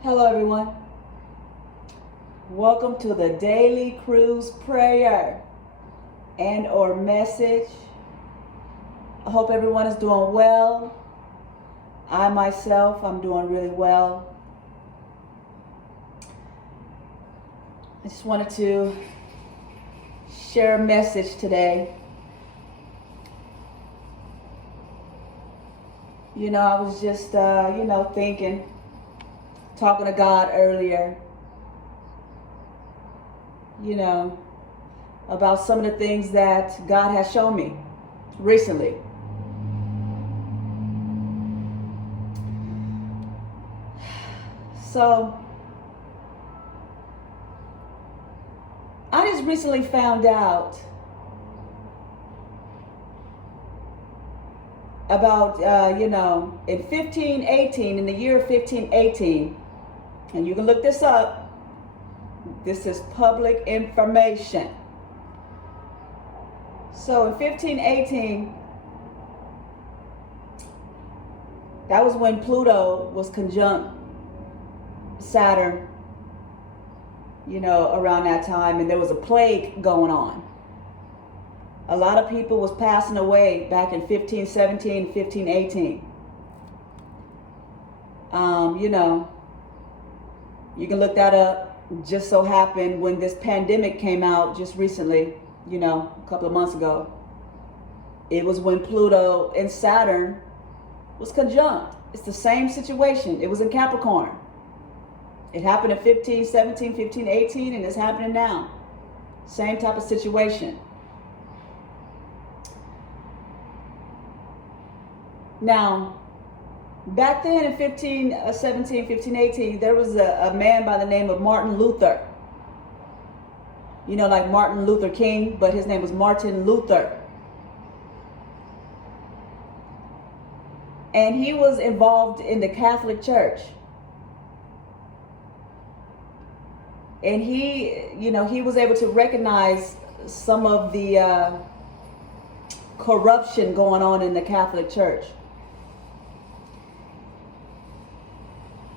Hello, everyone. Welcome to the daily Cruz prayer and/or message. I hope everyone is doing well. I myself, I'm doing really well. I just wanted to share a message today. I was just, thinking, talking to God earlier, about some of the things that God has shown me recently. So, I just recently found out about, in 1518, in the year 1518, and you can look this up. This is public information. So in 1518, that was when Pluto was conjunct Saturn, around that time, and there was a plague going on. A lot of people was passing away back in 1517, 1518. You can look that up. Just so happened when this pandemic came out just recently, a couple of months ago, it was when Pluto and Saturn was conjunct. It's the same situation. It was in Capricorn. It happened in 1517, 1518, and it's happening now. Same type of situation. Now, back then in 1517, 1518, there was a man by the name of Martin Luther. Like Martin Luther King, but his name was Martin Luther. And he was involved in the Catholic Church. And he was able to recognize some of the corruption going on in the Catholic Church.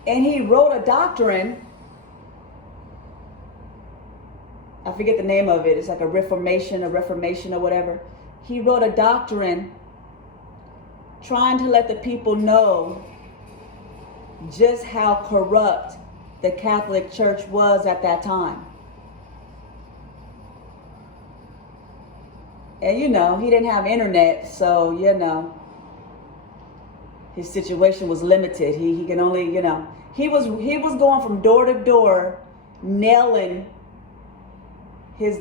And he wrote a doctrine. I forget the name of it. It's like a reformation or whatever. He wrote a doctrine trying to let the people know just how corrupt the Catholic Church was at that time. And he didn't have internet, so his situation was limited. He can only, he was going from door to door, nailing his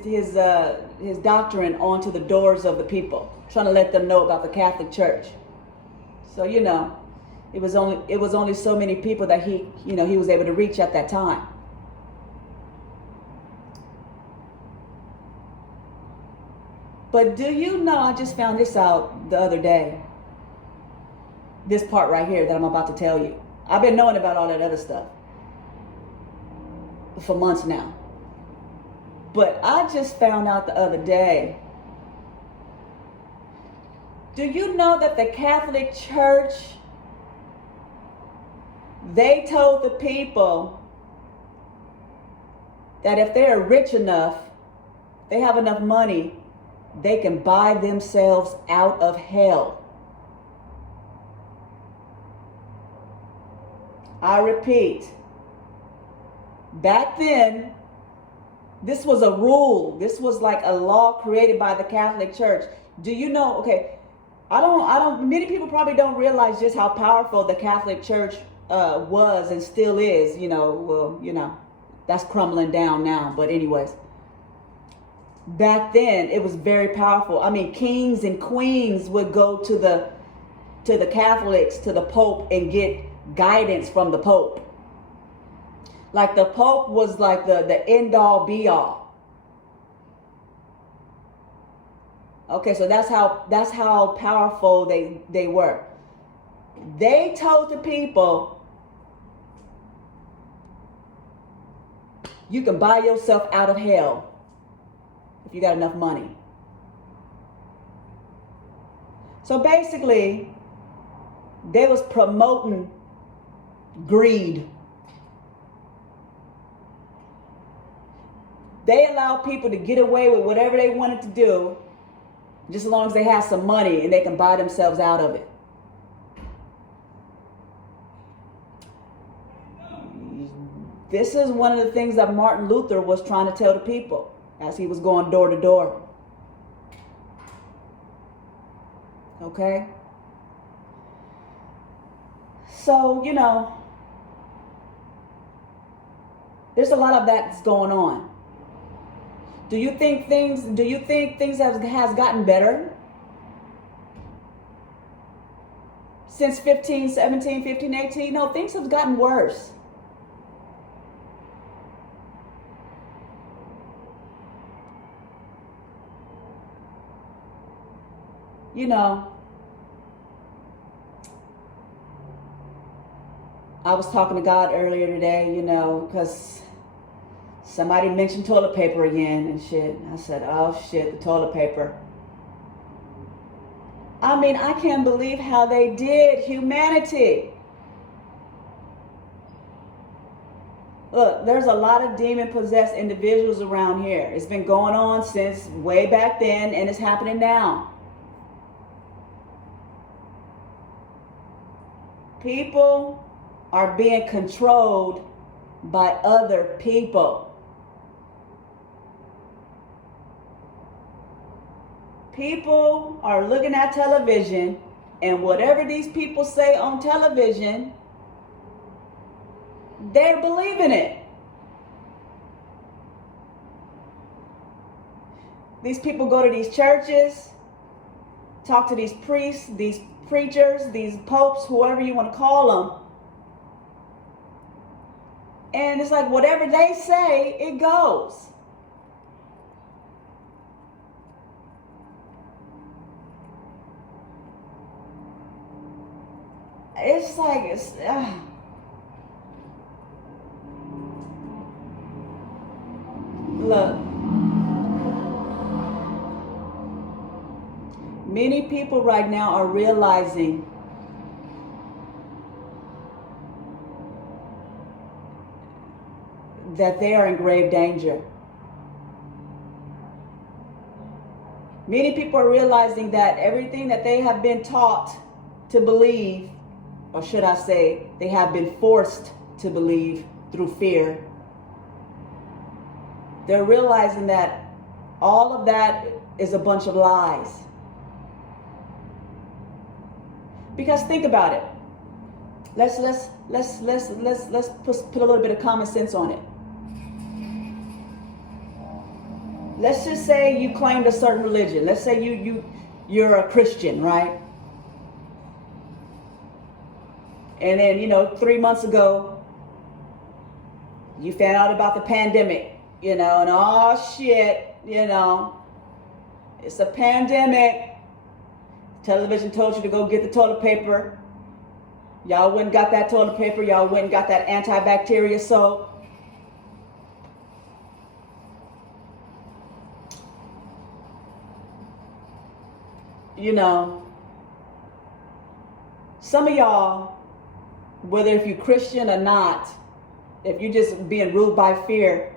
doctrine onto the doors of the people, trying to let them know about the Catholic Church. So it was only so many people that he was able to reach at that time. But do you know, I just found this out the other day. This part right here that I'm about to tell you. I've been knowing about all that other stuff for months now. But I just found out the other day. Do you know that the Catholic Church, they told the people that if they're rich enough, they have enough money, they can buy themselves out of hell. I repeat, back then, this was a rule. This was like a law created by the Catholic Church. Do you know? Okay, many people probably don't realize just how powerful the Catholic Church was and still is. That's crumbling down now. But anyways, back then it was very powerful. I mean, kings and queens would go to the Catholics, to the Pope, and get guidance from the Pope. Like the Pope was like the end all be all. Okay, so that's how powerful they were. They told the people, you can buy yourself out of hell if you got enough money. So basically, they was promoting greed. they allow people to get away with whatever they wanted to do, just as long as they have some money and they can buy themselves out of it. This is one of the things that Martin Luther was trying to tell the people as he was going door to door. Okay? So, you know, there's a lot of that's going on. Do you think things has gotten better? Since 15, 17, 15, 18? No, things have gotten worse. You know, I was talking to God earlier today, you know, because somebody mentioned toilet paper again and shit. I said, oh shit, the toilet paper. I mean, I can't believe how they did humanity. Look, there's a lot of demon-possessed individuals around here. It's been going on since way back then, and it's happening now. People are being controlled by other people. People are looking at television, and whatever these people say on television, they're believing it. These people go to these churches, talk to these priests, these preachers, these popes, whoever you want to call them. And it's like whatever they say, it goes. It's like, look. Many people right now are realizing that they are in grave danger. Many people are realizing that everything that they have been taught to believe, or should I say, they have been forced to believe through fear. They're realizing that all of that is a bunch of lies. Because think about it. Let's put a little bit of common sense on it. Let's just say you claimed a certain religion. Let's say you're a Christian, right? And then, 3 months ago, you found out about the pandemic, and oh shit, it's a pandemic. Television told you to go get the toilet paper. Y'all went and got that toilet paper. Y'all went and got that antibacterial soap. Some of y'all, whether if you're Christian or not, if you're just being ruled by fear,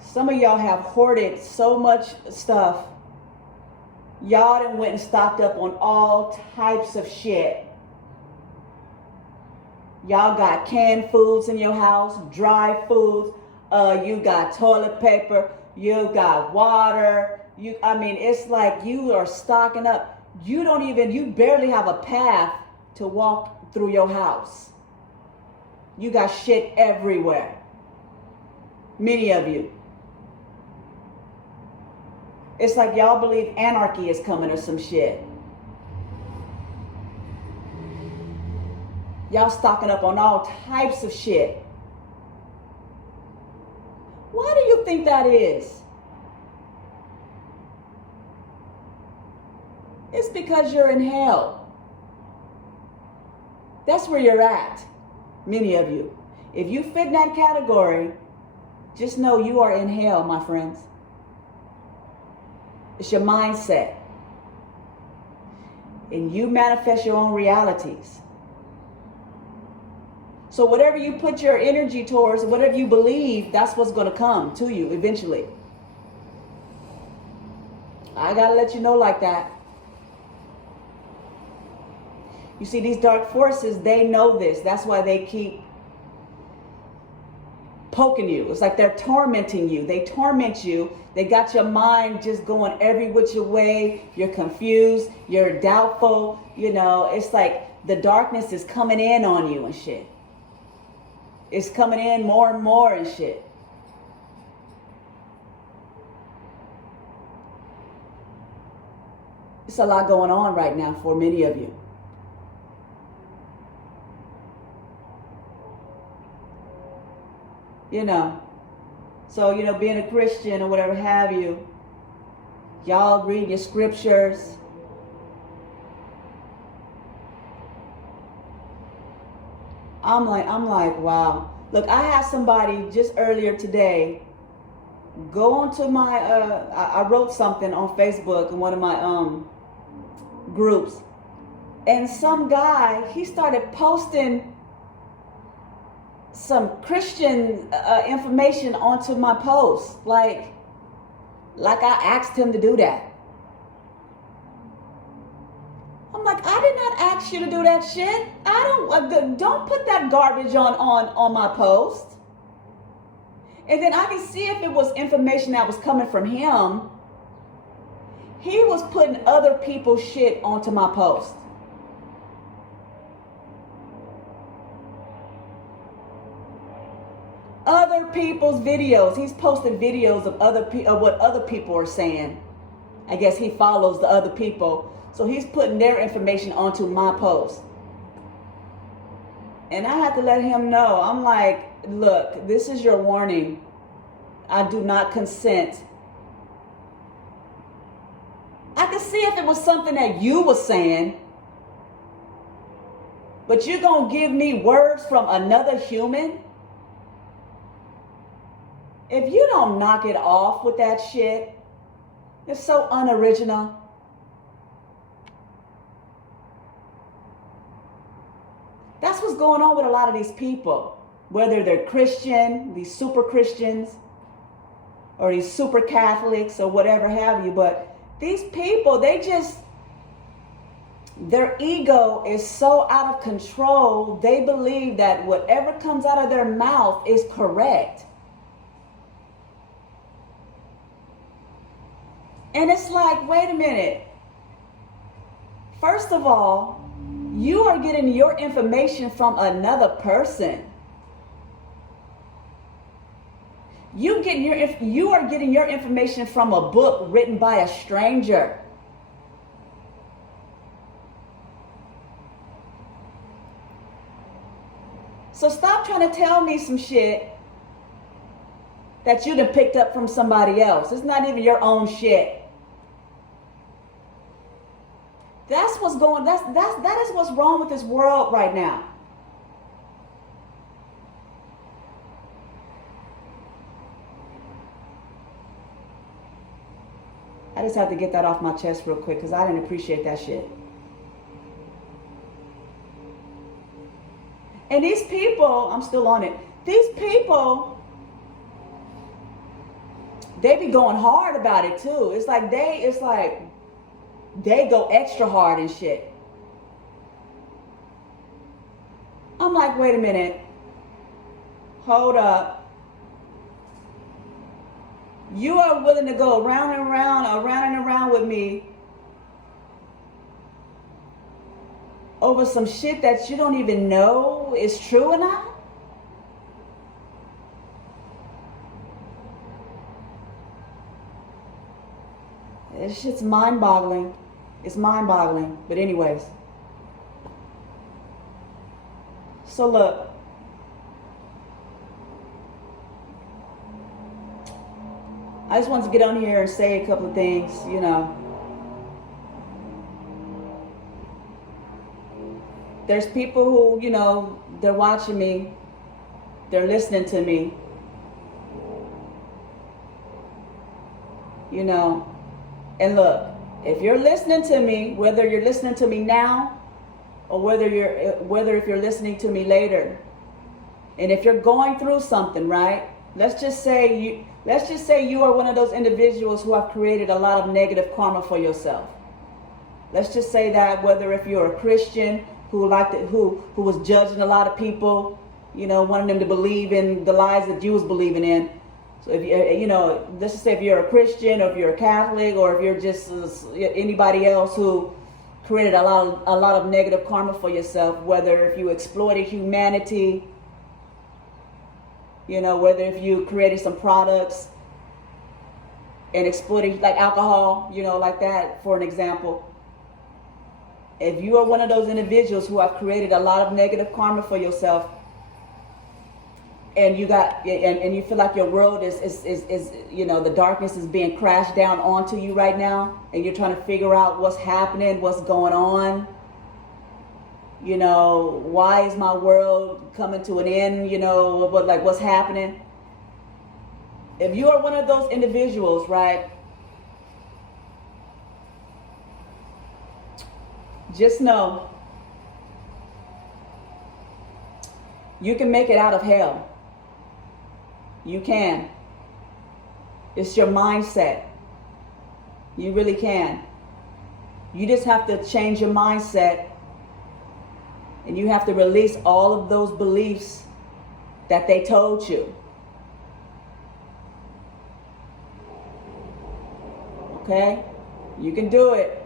some of y'all have hoarded so much stuff. Y'all done went and stocked up on all types of shit. Y'all got canned foods in your house, dry foods. You got toilet paper. You got water. It's like you are stocking up. You barely have a path to walk through your house. You got shit everywhere. Many of you. It's like y'all believe anarchy is coming or some shit. Y'all stocking up on all types of shit. Why do you think that is? It's because you're in hell. That's where you're at, many of you. If you fit in that category, just know you are in hell, my friends. It's your mindset. And you manifest your own realities. So whatever you put your energy towards, whatever you believe, that's what's going to come to you eventually. I got to let you know like that. You see, these dark forces, they know this. That's why they keep poking you. It's like they're tormenting you. They torment you. They got your mind just going every which way. You're confused. You're doubtful. You know, it's like the darkness is coming in on you and shit. It's coming in more and more and shit. It's a lot going on right now for many of you. You know, so, you know, being a Christian or whatever have you, y'all read your scriptures. I'm like, wow. Look, I had somebody just earlier today go onto my, I wrote something on Facebook in one of my groups, and some guy, he started posting some Christian information onto my post, like I asked him to do that. I'm like, I did not ask you to do that shit. Don't put that garbage on my post. And then I can see if it was information that was coming from him. He was putting other people's shit onto my post. Other people's videos. He's posting videos of what other people are saying. I guess he follows the other people. So he's putting their information onto my post. And I had to let him know. I'm like, look, this is your warning. I do not consent. I could see if it was something that you were saying. But you're going to give me words from another human? If you don't knock it off with that shit, it's so unoriginal. That's what's going on with a lot of these people. Whether they're Christian, these super Christians, or these super Catholics, or whatever have you. But these people, their ego is so out of control, they believe that whatever comes out of their mouth is correct. And it's like, wait a minute. First of all, you are getting your information from another person. You are getting your information from a book written by a stranger. So stop trying to tell me some shit that you done picked up from somebody else. It's not even your own shit. That is what's wrong with this world right now. I just have to get that off my chest real quick because I didn't appreciate that shit. And these people, I'm still on it. These people, they be going hard about it too. It's like they go extra hard and shit. I'm like, wait a minute. Hold up. You are willing to go around and around with me over some shit that you don't even know is true or not? This shit's mind-boggling. It's mind-boggling. But anyways. So look. I just wanted to get on here and say a couple of things, you know. There's people who, you know, they're watching me. They're listening to me. You know. And look, if you're listening to me, whether you're listening to me now or whether if you're listening to me later, And if you're going through something, right? Let's just say you are one of those individuals who have created a lot of negative karma for yourself. Let's just say that, whether if you're a Christian who was judging a lot of people, wanting them to believe in the lies that you was believing in. So if let's just say if you're a Christian, or if you're a Catholic, or if you're just anybody else who created a lot of negative karma for yourself, whether if you exploited humanity, whether if you created some products and exploited, like alcohol, like that, for an example. If you are one of those individuals who have created a lot of negative karma for yourself, and you feel like your world is the darkness is being crashed down onto you right now, and you're trying to figure out what's happening, what's going on, why is my world coming to an end, what's happening. If you are one of those individuals, right, just know you can make it out of hell. You can. It's your mindset. You really can. You just have to change your mindset, and you have to release all of those beliefs that they told you. Okay? You can do it.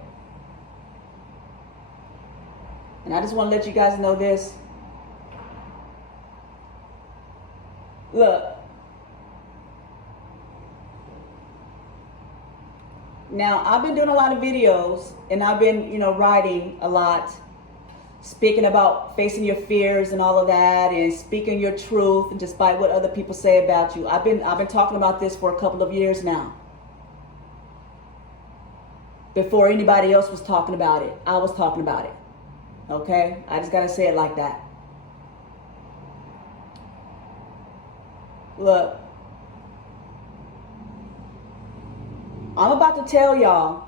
And I just want to let you guys know this. Look. Now, I've been doing a lot of videos, and I've been, writing a lot, speaking about facing your fears and all of that, and speaking your truth, and despite what other people say about you. I've been talking about this for a couple of years now. Before anybody else was talking about it, I was talking about it. Okay? I just gotta say it like that. Look. I'm about to tell y'all,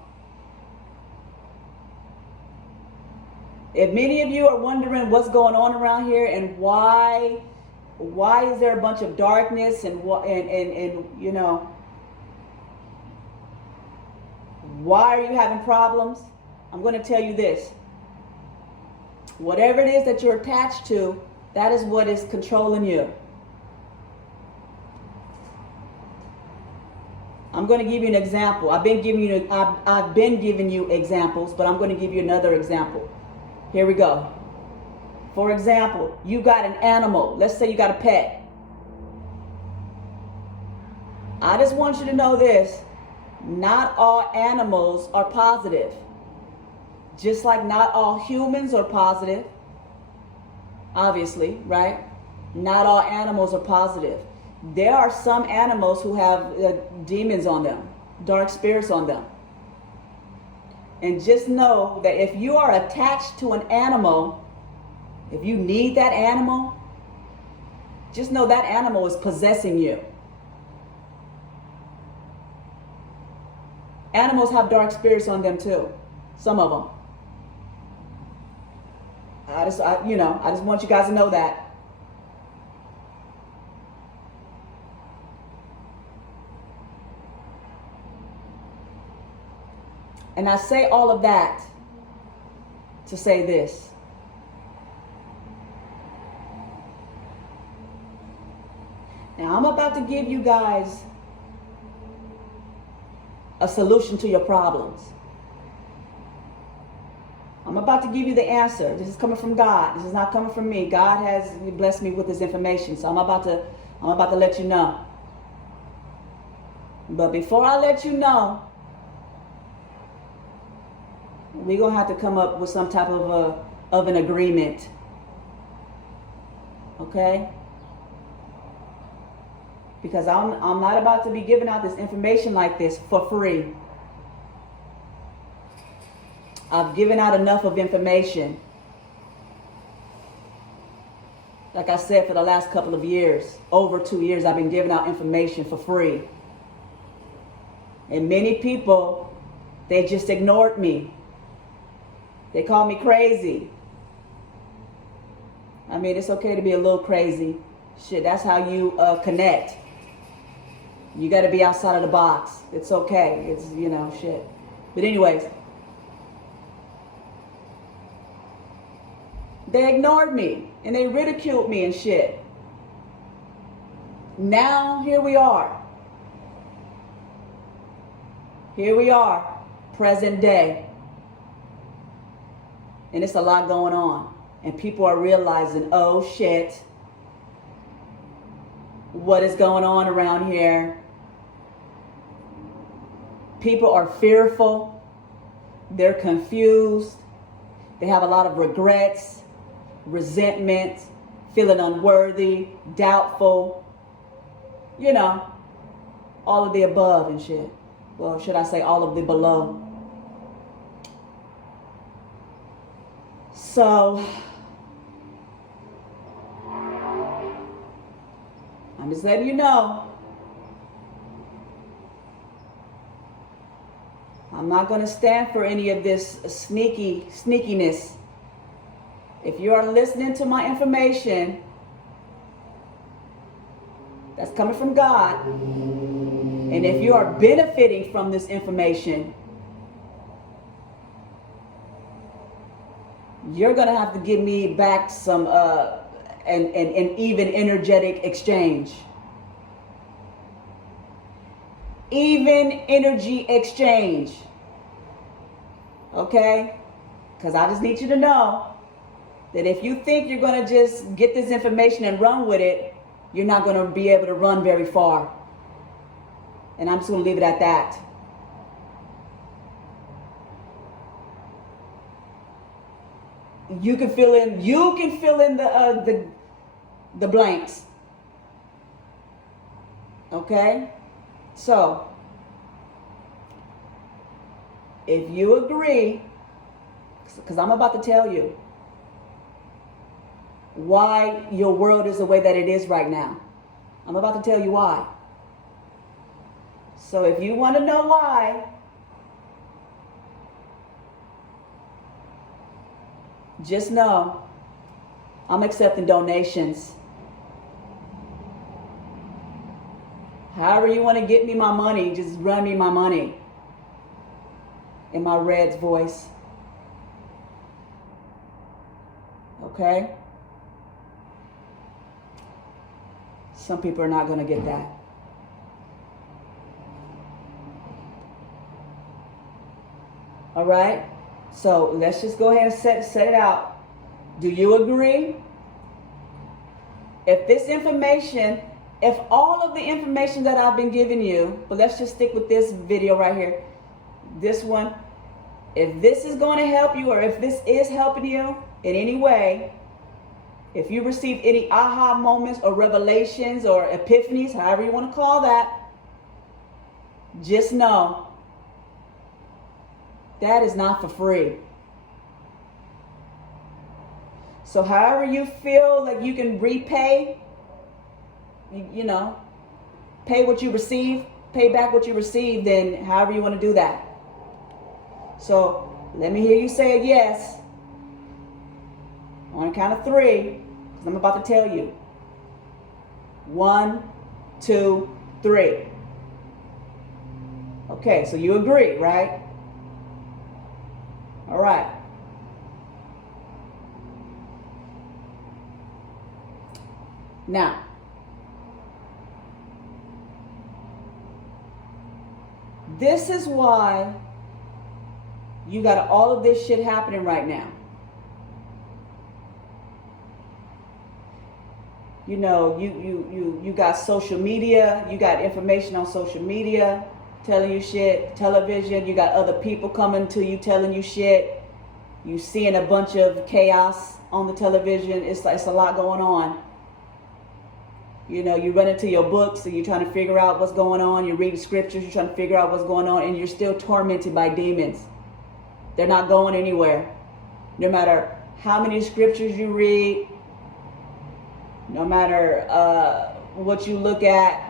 if many of you are wondering what's going on around here and why is there a bunch of darkness and why are you having problems? I'm going to tell you this. Whatever it is that you're attached to, that is what is controlling you. I'm going to give you an example. I've been giving you examples, but I'm going to give you another example. Here we go. For example, you got an animal. Let's say you got a pet. I just want you to know this. Not all animals are positive. Just like not all humans are positive. Obviously, right? Not all animals are positive. There are some animals who have demons on them, dark spirits on them. And just know that if you are attached to an animal, if you need that animal, just know that animal is possessing you. Animals have dark spirits on them too. Some of them. I just want you guys to know that. And I say all of that to say this. Now I'm about to give you guys a solution to your problems. I'm about to give you the answer. This is coming from God. This is not coming from me. God has blessed me with this information. So I'm about to let you know. But before I let you know, we're going to have to come up with some type of an agreement. Okay? Because I'm not about to be giving out this information like this for free. I've given out enough of information. Like I said, for the last couple of years, over 2 years, I've been giving out information for free. And many people, they just ignored me. They call me crazy. I mean, it's okay to be a little crazy. Shit, that's how you connect. You got to be outside of the box. It's okay. It's, you know, shit. But anyways, they ignored me and they ridiculed me and shit. Now, here we are. Here we are, present day. And it's a lot going on. And people are realizing, oh shit, what is going on around here? People are fearful. They're confused. They have a lot of regrets, resentment, feeling unworthy, doubtful. You know, all of the above and shit. Well, should I say all of the below? So, I'm just letting you know. I'm not going to stand for any of this sneakiness. If you are listening to my information that's coming from God, and if you are benefiting from this information, you're going to have to give me back some an even energetic exchange. Even energy exchange. Okay? Because I just need you to know that if you think you're going to just get this information and run with it, you're not going to be able to run very far. And I'm just going to leave it at that. You can fill in the blanks. Okay? So, if you agree, because I'm about to tell you why your world is the way that it is right now. I'm about to tell you why. So if you want to know why, just know I'm accepting donations. However you want to get me my money, just run me my money. In my Red's voice. Okay? Some people are not going to get that. All right? So let's just go ahead and set it out. Do you agree? If this information, if all of the information that I've been giving you, but let's just stick with this video right here. This one, if this is going to help you, or if this is helping you in any way, if you receive any aha moments or revelations or epiphanies, however you want to call that, just know that is not for free. So however you feel like you can repay, you know, pay what you receive, pay back what you receive, then however you want to do that. So let me hear you say a yes on a count of 3, because I'm about to tell you. 1, 2, 3. Okay, so you agree, right? All right. Now, this is why you got all of this shit happening right now. You know, you got social media, you got information on social media telling you shit, television, you got other people coming to you telling you shit. You seeing a bunch of chaos on the television. It's a lot going on. You know, you run into your books and you're trying to figure out what's going on. You're reading scriptures, you're trying to figure out what's going on, and you're still tormented by demons. They're not going anywhere. No matter how many scriptures you read, no matter what you look at,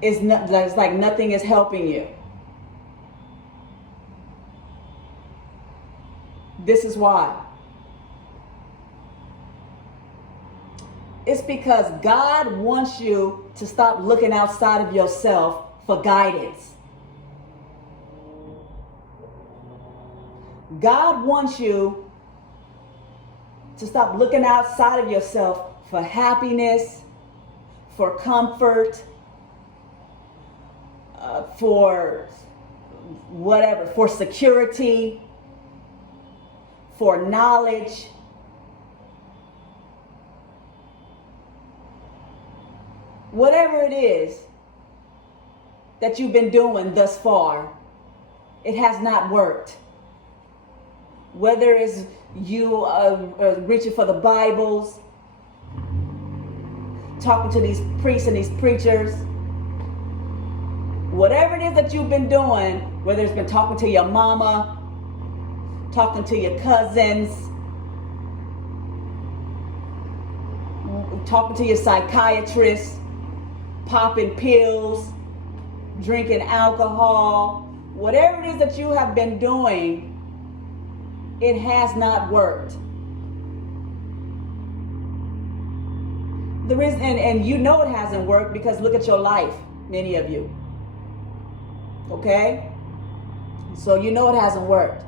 it's like nothing is helping you. This is why. It's because God wants you to stop looking outside of yourself for guidance. God wants you to stop looking outside of yourself for happiness, for comfort, for whatever, for security, for knowledge. Whatever it is that you've been doing thus far, it has not worked. Whether it's you reaching for the Bibles, talking to these priests and these preachers, whatever it is that you've been doing, whether it's been talking to your mama, talking to your cousins, talking to your psychiatrist, popping pills, drinking alcohol, whatever it is that you have been doing, it has not worked. The reason, and you know it hasn't worked because look at your life, many of you. Okay? So you know it hasn't worked.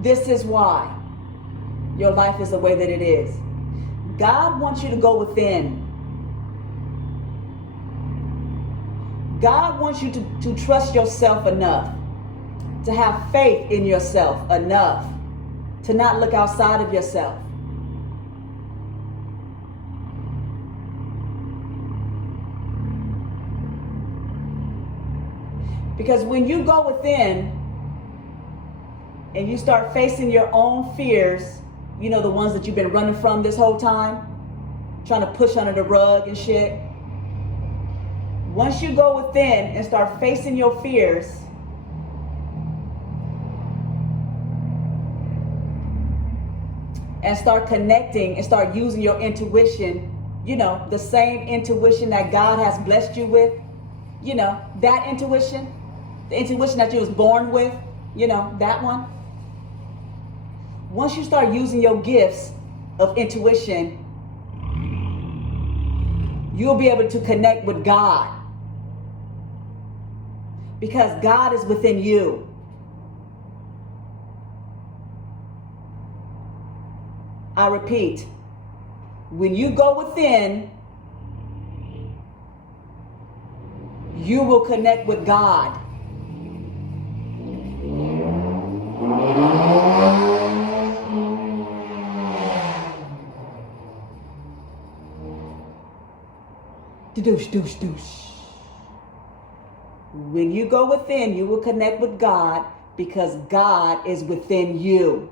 This is why your life is the way that it is. God wants you to go within. God wants you to trust yourself enough, to have faith in yourself enough, to not look outside of yourself. Because when you go within and you start facing your own fears, you know, the ones that you've been running from this whole time, trying to push under the rug and shit. Once you go within and start facing your fears, and start connecting and start using your intuition, you know, the same intuition that God has blessed you with, you know, that intuition, the intuition that you was born with, you know, that one. Once you start using your gifts of intuition, you'll be able to connect with God. Because God is within you. I repeat, when you go within, you will connect with God. Doosh, doosh, doosh. When you go within, you will connect with God because God is within you.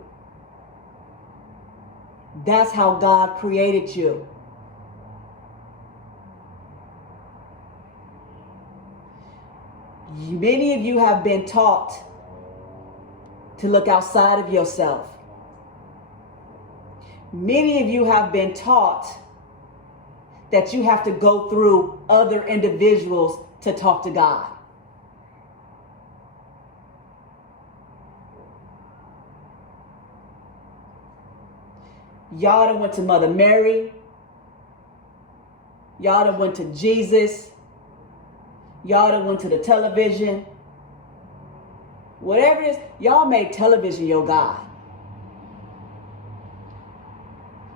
That's how God created you. Many of you have been taught to look outside of yourself. Many of you have been taught that you have to go through other individuals to talk to God. Y'all done went to Mother Mary. Y'all done went to Jesus. Y'all done went to the television. Whatever it is, y'all made television your God.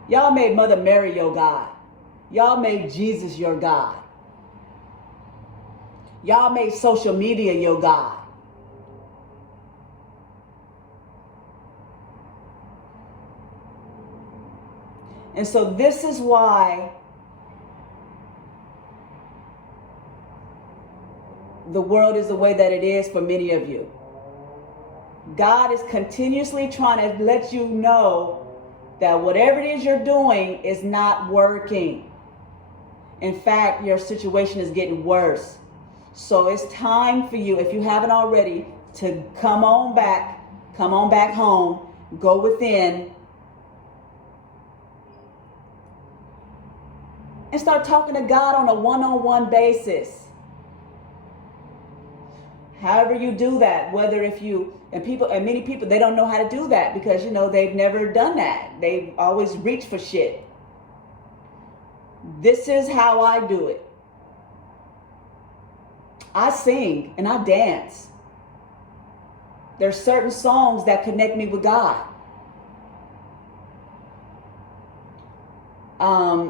Y'all made Mother Mary your God. Y'all made Jesus your God. Y'all made social media your God. And so this is why the world is the way that it is for many of you. God is continuously trying to let you know that whatever it is you're doing is not working. In fact, your situation is getting worse. So it's time for you, if you haven't already, to come on back home, go within, and start talking to God on a one-on-one basis. However you do that, whether if you, and many people, they don't know how to do that because, you know, they've never done that. They've always reached for shit. This is how I do it. I sing and I dance. There's certain songs that connect me with God.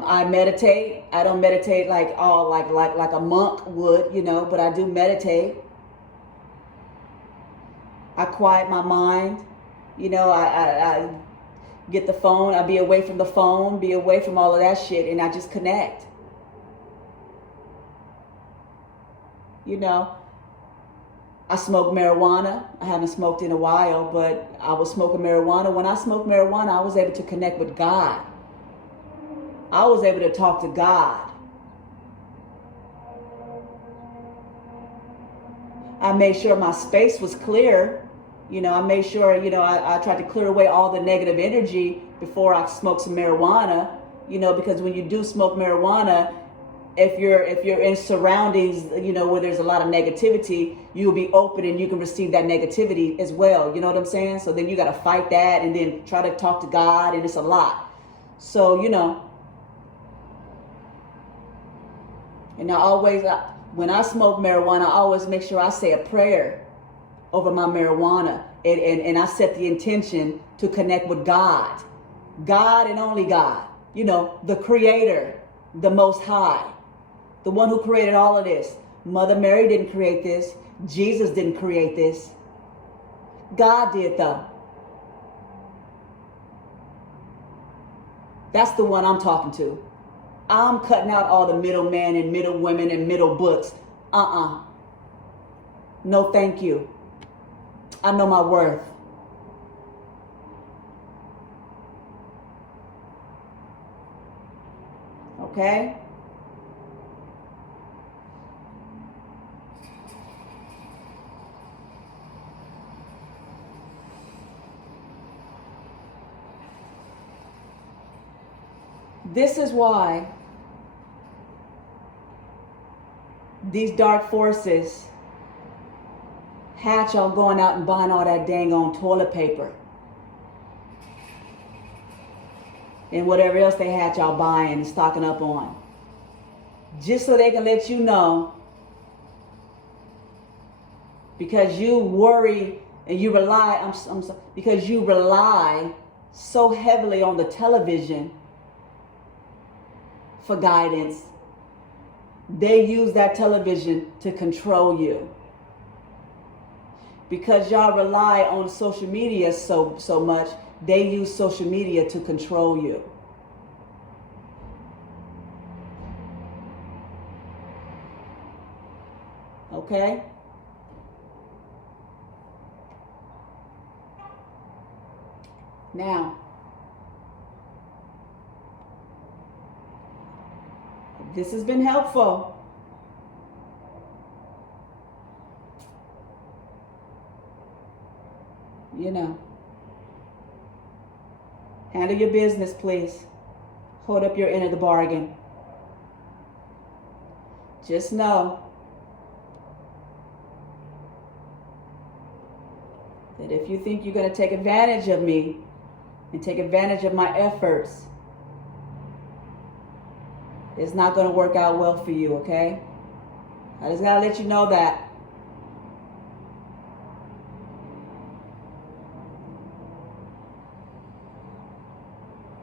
I meditate. I don't meditate like a monk would, you know, but I do meditate. I quiet my mind. You know, I get the phone. I be away from the phone, be away from all of that shit, and I just connect. You know, I smoke marijuana. I haven't smoked in a while, but I was smoking marijuana. When I smoked marijuana, I was able to connect with God. I was able to talk to God. I made sure my space was clear. You know, I made sure, you know, I tried to clear away all the negative energy before I smoked some marijuana. You know, because when you do smoke marijuana, if you're in surroundings, you know, where there's a lot of negativity, you'll be open and you can receive that negativity as well. You know what I'm saying? So then you got to fight that and then try to talk to God, and it's a lot. So, you know, and I always, when I smoke marijuana, I always make sure I say a prayer over my marijuana, and I set the intention to connect with God. God and only God. You know, the Creator, the Most High, the one who created all of this. Mother Mary didn't create this. Jesus didn't create this. God did, though. That's the one I'm talking to. I'm cutting out all the middlemen and middle women and middle books. No, thank you. I know my worth. Okay? This is why these dark forces had y'all going out and buying all that dang on toilet paper and whatever else they had y'all buying and stocking up on, just so they can let you know, because you worry and you rely, because you rely so heavily on the television for guidance. They use that television to control you. Because y'all rely on social media so much, they use social media to control you. Okay? Now, this has been helpful. You know, handle your business, please. Hold up your end of the bargain. Just know that if you think you're going to take advantage of me and take advantage of my efforts, it's not going to work out well for you, okay? I just got to let you know that.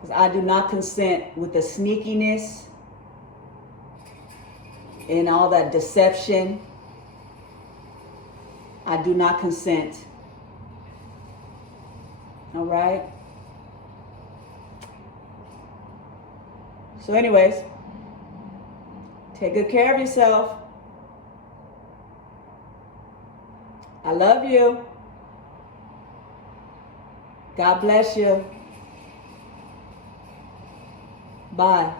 Because I do not consent with the sneakiness and all that deception. I do not consent. All right? So anyways, take good care of yourself. I love you. God bless you. Bye.